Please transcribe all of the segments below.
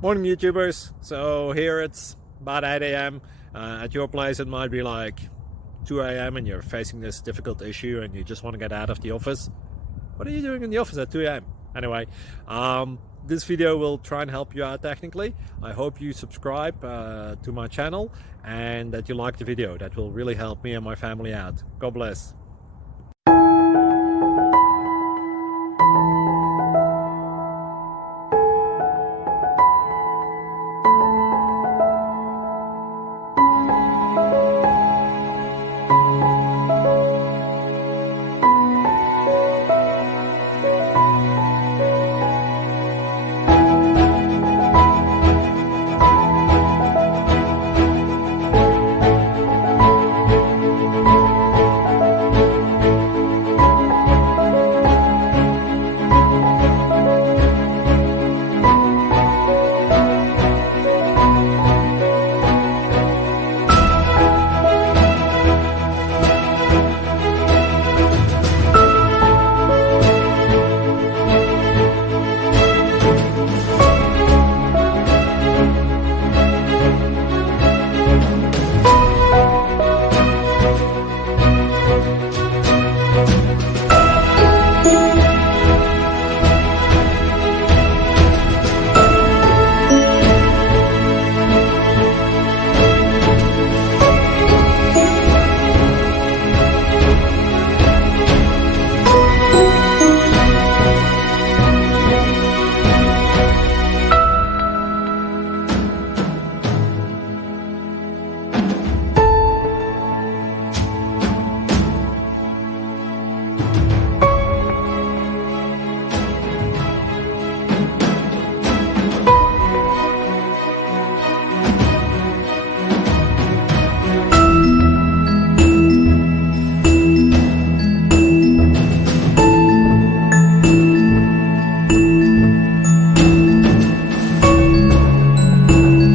Morning, YouTubers. So here it's about 8 a.m. At your place, it might be like 2 a.m. and you're facing this difficult issue and you just want to get out of the office. What are you doing in the office at 2 a.m.? Anyway, this video will try and help you out technically. I hope you subscribe to my channel and that you like the video. That will really help me and my family out. God bless.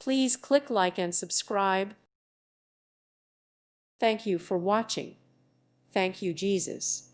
Please click like and subscribe. Thank you for watching. Thank you, Jesus.